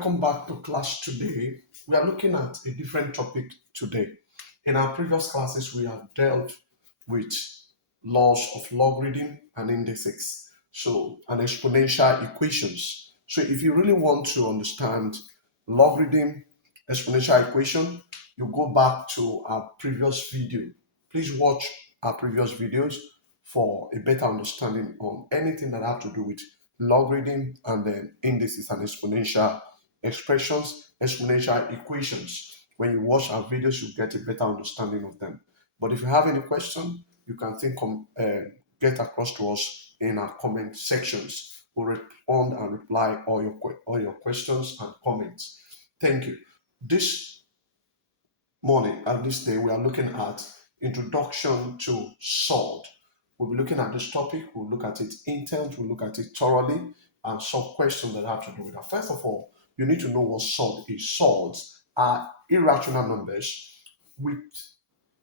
Welcome back to class today. We are looking at a different topic today. In our previous classes, we have dealt with laws of logarithm and indices, and exponential equations. So if you really want to understand logarithm, exponential equation, you go back to our previous video. Please watch our previous videos for a better understanding on anything that have to do with logarithm and then indices and exponential expressions, exponential equations. When you watch our videos, you get a better understanding of them. But if you have any question, you can get across to us in our comment sections. We'll respond and reply all your questions and comments. Thank you. This morning and this day, we are looking at Introduction to Surds. We'll be looking at this topic, we'll look at its intent, we'll look at it thoroughly, and some questions that have to do with that. First of all, you need to know what surd is. Surds are irrational numbers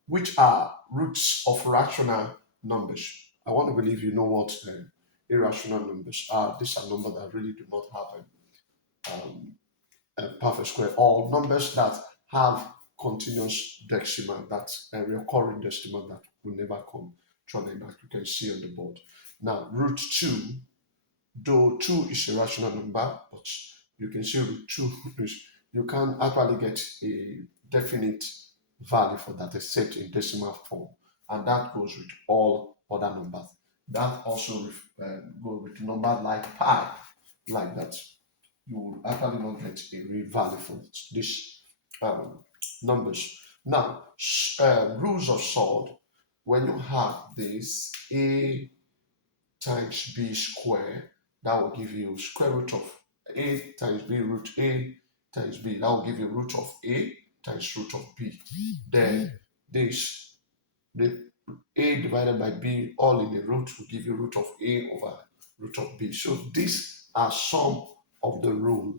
which are roots of rational numbers. I want to believe you know what irrational numbers are. These are numbers that really do not have a perfect square, or numbers that have continuous decimal, that's a recurring decimal that will never come to an end, that you can see on the board. Now, root 2, though 2 is a rational number, but you can see root 2 is, you can actually get a definite value for that, except in decimal form, and that goes with all other numbers. That also goes with numbers like pi, like that. You will actually not get a real value for these numbers. Now, rules of surd, when you have this a times b square, that will give you square root of a times b root a times b. That will give you root of a times root of b. Then this, the a divided by b all in the root will give you root of a over root of b. So these are some of the rule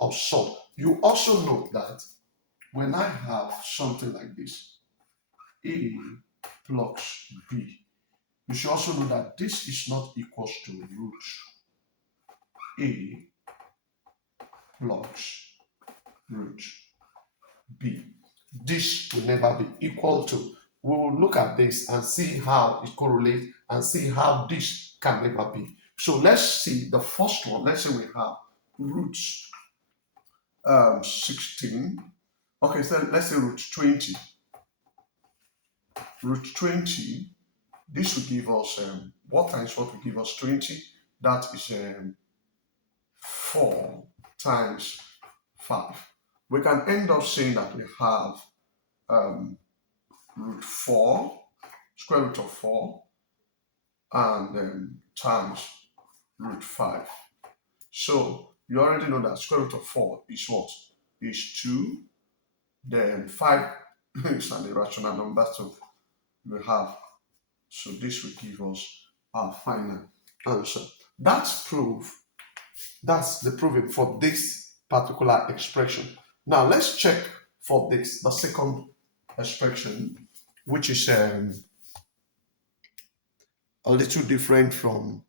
of surd. You also know that when I have something like this, a plus b, you should also know that this is not equals to root a plus root b. This will never be equal to. We will look at this and see how it correlates and see how this can never be. So let's see the first one. Let's say we have root 16. Okay, so let's say root 20. Root 20, this will give us, what times what will give us 20? That is 4 times 5. We can end up saying that we have root 4, square root of 4, and times root 5. So you already know that square root of 4 is what? Is 2. Then 5 is an irrational number, so we have. So this will give us our final answer. That's proof. That's the proving for this particular expression. Now let's check for this, the second expression, which is a little different from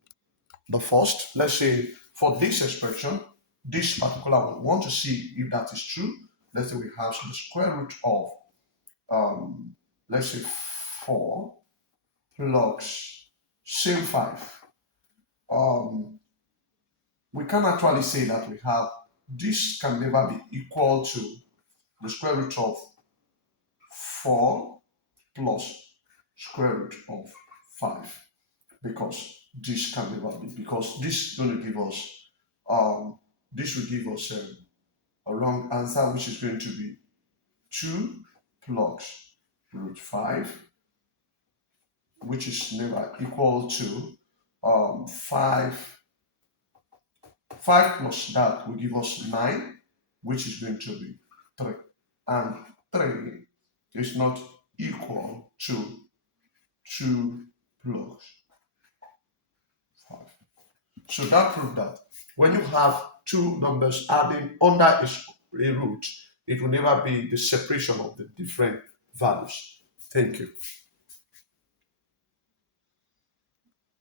the first. Let's say for this expression, this particular one, we want to see if that is true. Let's say we have the square root of, let's say 4 plus same 5. We can actually say that we have, this can never be equal to the square root of 4 plus square root of 5, because this can never be, because this is going to give us, this will give us a wrong answer, which is going to be 2 plus root 5, which is never equal to 5. 5 plus that will give us 9, which is going to be 3. And 3 is not equal to 2 plus 5. So that proves that when you have two numbers adding under a root, it will never be the separation of the different values. Thank you.